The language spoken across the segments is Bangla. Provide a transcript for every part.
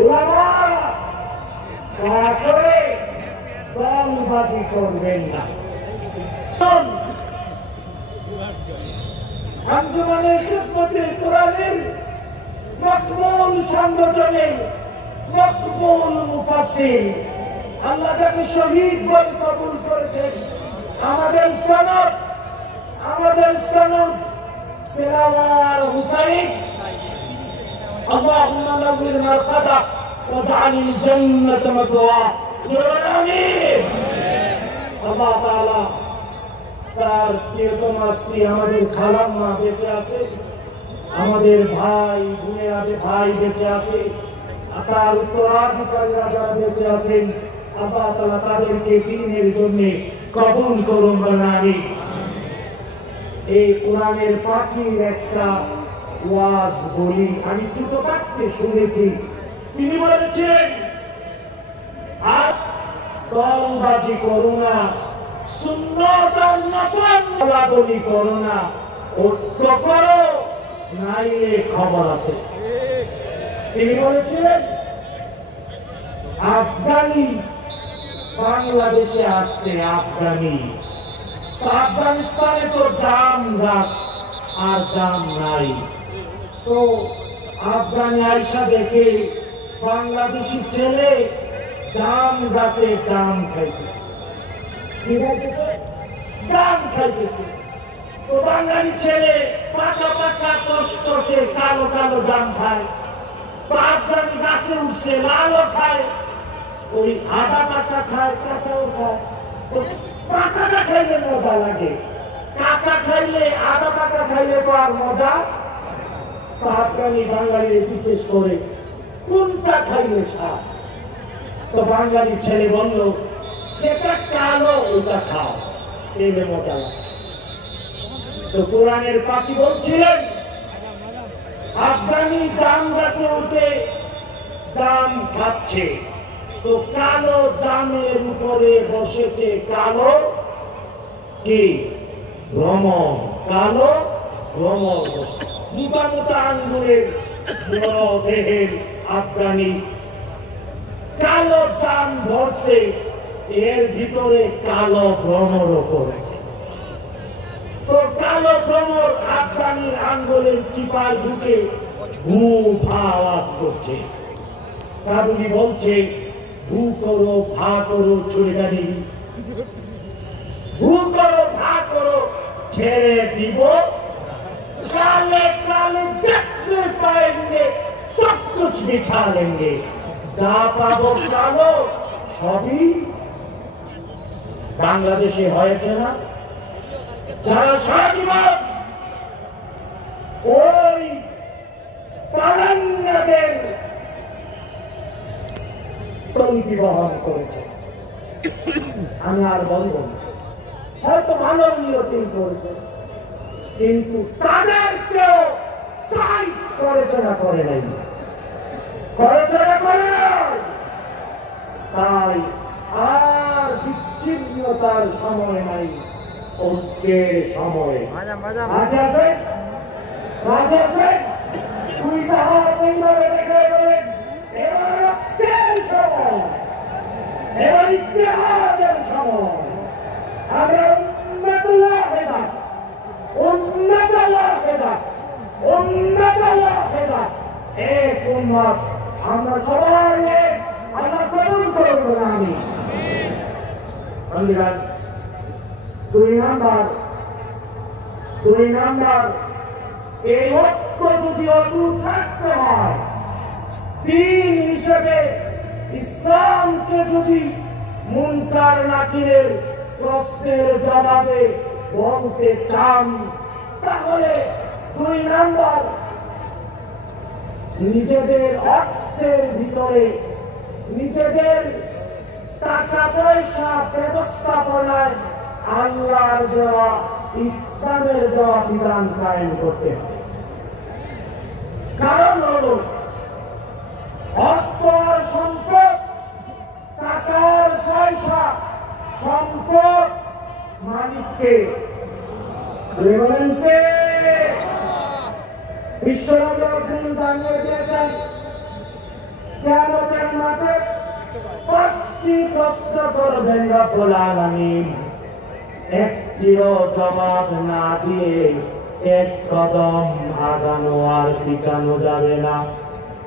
উলামা দয়া করে দলবাজি করবেন না। আঞ্জুমানে খিদমতে কোরআনের মকবুল সংগঠনের মকবুল মুফাসসির আল্লাহ তাকে শহীদ বলে কবুল করেছেন। আমাদের সনদ পেরাওয়ার হুসাইন আল্লাহুম্মা নাওয়ির মারকাদা ওয়াজআলিল জান্নাত মাথওয়া। আমিন। আল্লাহ তাআলা তার প্রিয়তম স্ত্রী আমাদের খালাম্মা বেঁচে আছে, আমাদের ভাই বোনেরা ভাই বেঁচে আছে, তার উত্তরাধিকারীরা যারা বেঁচে আছেন আল্লাহ তাআলা তাদেরকে দ্বীনের জন্য কবুল করুন বলেন আমিন। এই কোরআনের পাখির একটা ওয়াজ বলি, আমি ছোট থাকতে শুনেছি। তিনি বলেছেন আর দলবাজি করো না, সুন্নাত আর নফল বলাবলি করো না, ঐক্য করো নাইলে খবর আছে। তিনি বলেছিলেন আফগানি বাংলাদেশে আসছে, আফগানিস্তানে তো জাম গাছ আর জাম নাই, তো আফগানি আয়সা দেখে বাংলাদেশি ছেলে জাম গাছে জাম খাইতেছে, জাম খাইতেছে। তো বাঙালি ছেলে পাকা পাকা কষ্ট সে কালো কালো জাম খায়, আফগানি গাছে উঠছে লালও খায়, ওই আধা পাকা খায় কাঁচাও খায়। পাকাটা খাইলে মজা লাগে, কাঁচা খাইলে আধা পাকা খাইলে তো আর মজা। আফগানি বাঙালি জিজ্ঞেস করে কোনটা খাইলে স্বাদ, তো বাঙালি ছেলে বলল যেটা কালো ওটা খাও, এলে মজা লাগে। তো কোরআনের পাখি বলছিলেন আফগানি জাম গাছে উঠে জাম খাচ্ছে, তো কালো জামের উপরে বসেছে কালো কি ভ্রমণ, কালো ভ্রমণ, মোটা মোটা আঙ্গুলের দেহের আফগানি কালো জাম ধরছে, এর ভিতরে কালো ভ্রমর করেছে। তো কালো ভ্রমর আফগানির আঙ্গুলের চিপায় ঢুকে ভূ ভা আওয়াজ করছে। কাবুলি বলছে ভূ করো ভা করো চুড়িদারি, ভূ করো ভা করো ছেড়ে দিব, কালে কালে দেখতে পাएंगे सब कुछ बिठा लेंगे, যা পাবো কালো সবই বাংলাদেশে হয়েছে না। যারা সারাজীবন ওই পালান্নাদের তন্ত্রী বহন করেছে, আমি আর বলব হয়তো ভালো নিয়তি করেছে, কিন্তু তাদেরকেও সাইজ করেছে না করে নাই, করেছে না করে নাই। তাই আর বিচ্ছিন্নতার সময় নাই, ঐক্যের সময় আজ আছে। দুই হাত এইভাবে দেখে বলেন এবার ঐক্যের সময়, এবার ইত্তেহাদের সময়। আমরা উম্মত ওয়াহিদা, এক উম্মত, আমরা সবাই আল্লাহ কবুল করুন আমিন। দুই নাম্বার এই ঐক্য যদি অটুট থাকতে হয়, দ্বীন হিসেবে ইসলামকে যদি মুনকার নাকিরের প্রশ্নের জবাবে বলতে চান, তাহলে দুই নাম্বার নিজেদের অর্থের ভিতরে, নিজেদের টাকা পয়সা ব্যবস্থাপনায় আল্লাহর দেওয়া ইসলামের দেওয়া বিধান কায়েম করতে হবে। কারণ হলো অর্থ আর সম্পদ, টাকার পয়সা সম্পদ মালিককে বলেন কে? বিশ্বনবী দাঁড়িয়ে দিয়েছেন পাঁচটি প্রশ্ন করবেন রব্বুল আলামিন, একটিও জবাব না দিয়ে এক কদম আগানো আর পিছানো যাবে না।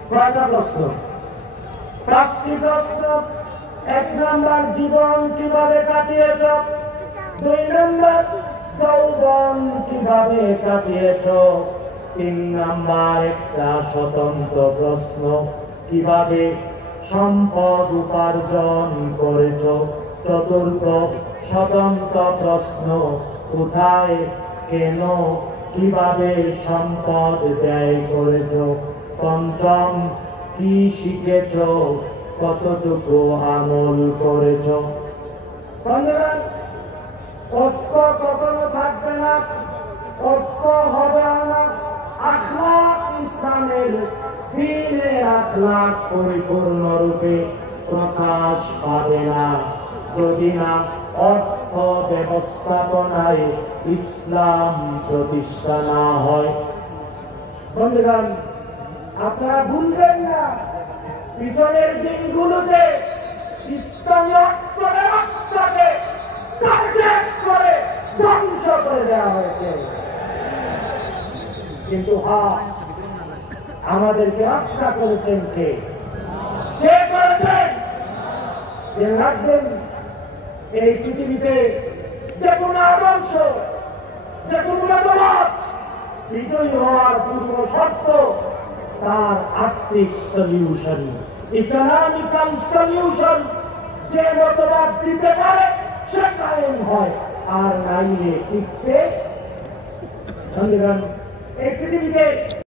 কয়টা প্রশ্ন? পাঁচটি প্রশ্ন। এক নম্বর, জীবন কিভাবে কাটিয়েছ? দুই নম্বর, যৌবন কিভাবে কাটিয়েছ? তিন নম্বর, একটা স্বতন্ত্র প্রশ্ন, কিভাবে সম্পদ উপার্জন করেছ? চতুর্থ স্বতন্ত্র প্রশ্ন, কোথায়, কেন, কিভাবে সম্পদ ব্যয় করেছ? পঞ্চম, কি শিখেছ, কতটুকু আমল করেছ? ঐক্য কখনো থাকবে না, ঐক্য হবে না। আখলাক ইসলামের দ্বীনের আখলাক পরিপূর্ণ রূপে প্রকাশ পাবে না যদি না অর্থ ব্যবস্থাপনায় ইসলাম প্রতিষ্ঠা না হয়। বন্ধুগণ, আপনারা ভুলবেন না, পিছনের দিনগুলোতে ইসলামী অর্থ ব্যবস্থাকে টার্গেট করে ধ্বংস করে দেওয়া হয়েছে, কিন্তু আমাদেরকে রক্ষা করেছেন কে? কে করেছেন? রাখবেন, এই পৃথিবীতে যে কোনো আদর্শ, যে কোনো মতবাদ বিজয়ী হওয়ার পূর্ব শর্ত তার আর্থিক সলিউশন, ইকোনমিক্যাল সলিউশন। যে মতবাদ দিতে পারে সে কায়েম হয়, আর নাইলে টিকতে। এই পৃথিবীতে